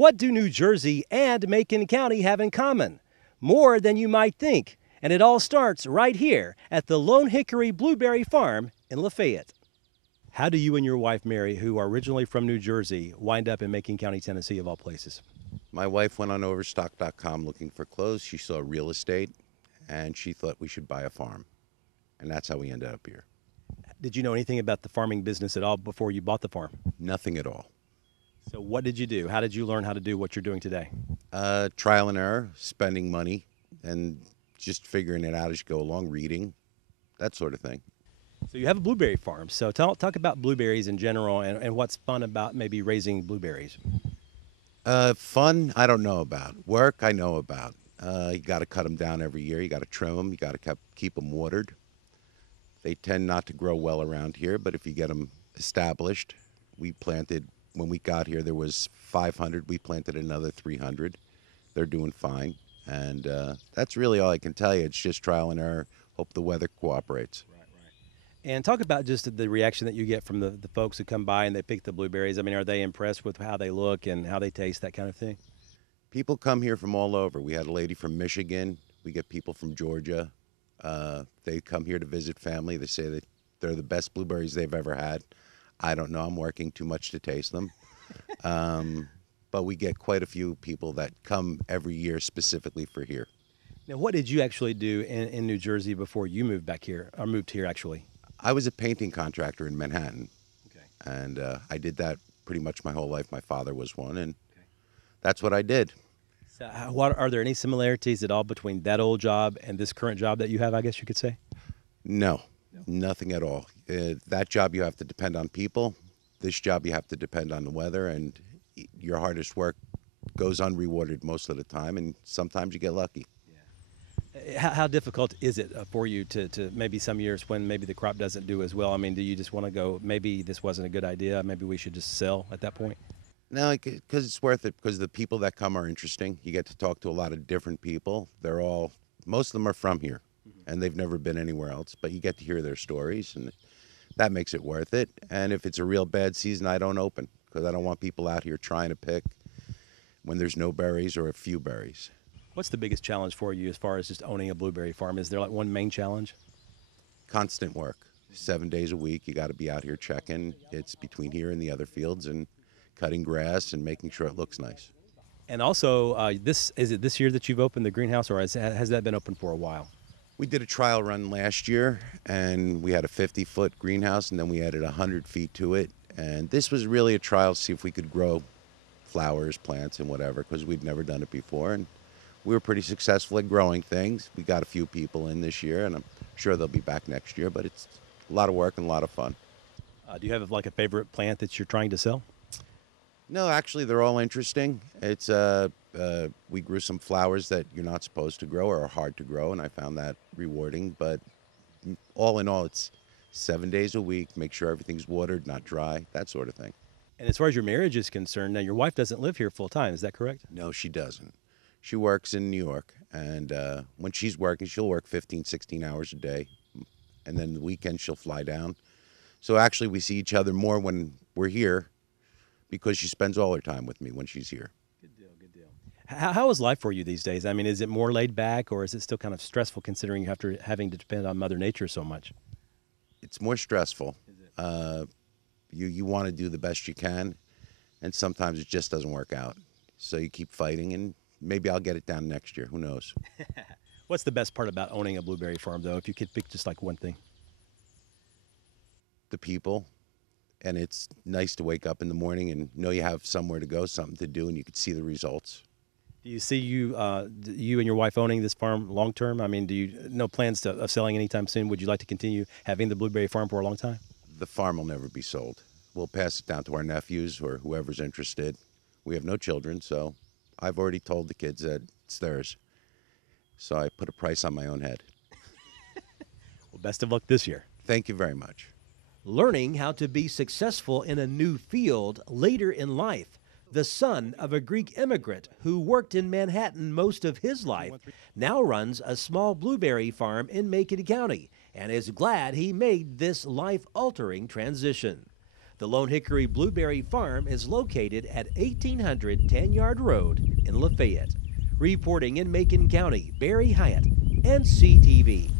What do New Jersey and Macon County have in common? More than you might think, and it all starts right here at the Lone Hickory Blueberry Farm in Lafayette. How do you and your wife, Mary, who are originally from New Jersey, wind up in Macon County, Tennessee, of all places? My wife went on Overstock.com looking for clothes. She saw real estate, and she thought we should buy a farm. And that's how we ended up here. Did you know anything about the farming business at all before you bought the farm? Nothing at all. So what did you do? How did you learn how to do what you're doing today? Trial and error, spending money, and just figuring it out as you go along, reading, that sort of thing. So you have a blueberry farm. So talk about blueberries in general and what's fun about maybe raising blueberries. Fun, I don't know about. Work, I know about. You got to cut them down every year. You got to trim them. You got to keep them watered. They tend not to grow well around here, but if you get them established, we planted, when we got here, there was 500. We planted another 300. They're doing fine. And that's really all I can tell you. It's just trial and error. Hope the weather cooperates. Right. And talk about just the reaction that you get from the folks who come by and they pick the blueberries. I mean, are they impressed with how they look and how they taste, that kind of thing? People come here from all over. We had a lady from Michigan. We get people from Georgia. They come here to visit family. They say that they're the best blueberries they've ever had. I don't know. I'm working too much to taste them. But we get quite a few people that come every year specifically for here. Now, what did you actually do in New Jersey before you moved back here, or moved here actually? I was a painting contractor in Manhattan. Okay. And I did that pretty much my whole life. My father was one, and that's what I did. So what are there any similarities at all between that old job and this current job that you have, I guess you could say? No, nothing at all. That job you have to depend on people. This job you have to depend on the weather, and your hardest work goes unrewarded most of the time, and sometimes you get lucky. How difficult is it for you to maybe some years when maybe the crop doesn't do as well? I mean, do you just want to go, maybe this wasn't a good idea, maybe we should just sell at that point? No, because it's worth it, because the people that come are interesting. You get to talk to a lot of different people. Most of them are from here, and they've never been anywhere else, but you get to hear their stories, and that makes it worth it. And if it's a real bad season, I don't open, because I don't want people out here trying to pick when there's no berries or a few berries. What's the biggest challenge for you as far as just owning a blueberry farm? Is there like one main challenge? Constant work. 7 days a week, you got to be out here checking. It's between here and the other fields and cutting grass and making sure it looks nice. And also, is it this year that you've opened the greenhouse, or has that been open for a while? We did a trial run last year, and we had a 50-foot greenhouse, and then we added 100 feet to it. And this was really a trial to see if we could grow flowers, plants, and whatever, because we'd never done it before. And we were pretty successful at growing things. We got a few people in this year, and I'm sure they'll be back next year, but it's a lot of work and a lot of fun. Do you have like a favorite plant that you're trying to sell? No, actually, they're all interesting. It's we grew some flowers that you're not supposed to grow or are hard to grow, and I found that rewarding. But all in all, it's 7 days a week, make sure everything's watered, not dry, that sort of thing. And as far as your marriage is concerned, now your wife doesn't live here full time, is that correct? No, she doesn't. She works in New York, and when she's working, she'll work 15, 16 hours a day, and then the weekend she'll fly down. So actually, we see each other more when we're here because she spends all her time with me when she's here. Good deal. How is life for you these days? I mean, is it more laid back, or is it still kind of stressful considering having to depend on Mother Nature so much? It's more stressful. You want to do the best you can, and sometimes it just doesn't work out. So you keep fighting, and maybe I'll get it down next year. Who knows? What's the best part about owning a blueberry farm, though, if you could pick just like one thing? The people. And it's nice to wake up in the morning and know you have somewhere to go, something to do, and you can see the results. Do you see you and your wife owning this farm long term? I mean, do you no plans of selling anytime soon? Would you like to continue having the blueberry farm for a long time? The farm will never be sold. We'll pass it down to our nephews or whoever's interested. We have no children, so I've already told the kids that it's theirs. So I put a price on my own head. Well, best of luck this year. Thank you very much. Learning how to be successful in a new field later in life. The son of a Greek immigrant who worked in Manhattan most of his life now runs a small blueberry farm in Macon County and is glad he made this life-altering transition. The Lone Hickory Blueberry Farm is located at 1800 10-Yard Road in Lafayette. Reporting in Macon County, Barry Hiett, NCTV.